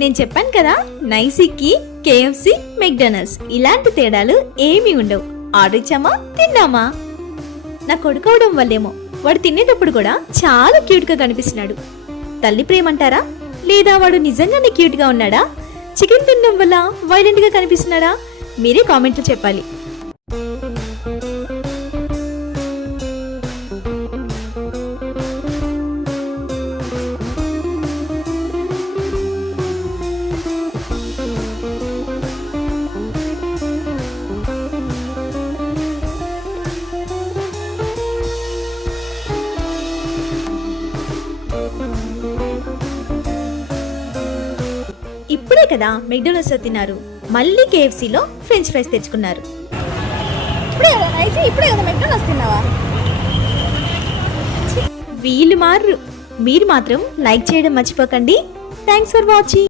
నేను చెప్పాను కదా, నైసీకి కేఎఫ్సి మెక్డొనాల్డ్స్ ఇలాంటి తేడాలు ఏమీ ఉండవు. ఆర్డర్ ఇచ్చామా, తిన్నామా. నా కొడుకు అవడం వల్లేమో వాడు తినేటప్పుడు కూడా చాలా క్యూట్ గా కనిపిస్తున్నాడు. తల్లి ప్రేమంటారా, లేదా వాడు నిజంగానే క్యూట్ గా ఉన్నాడా, చికెన్ తినడం వల్ల వైలెంట్ గా కనిపిస్తున్నాడా, మీరే కామెంట్లు చెప్పాలి. ఇప్పుడే కదా మెక్డొనాల్డ్స్ తిన్నారు, మళ్ళీ కేఎఫ్సీలో ఫ్రెంచ్ ఫ్రైస్ తెచ్చుకున్నారు. ఇప్పుడే కదా మెక్డొనాల్డ్స్ తిన్నావా? వీళ్ళు మారు. మీరు మాత్రం లైక్ చేయడం మర్చిపోకండి. Thanks for watching.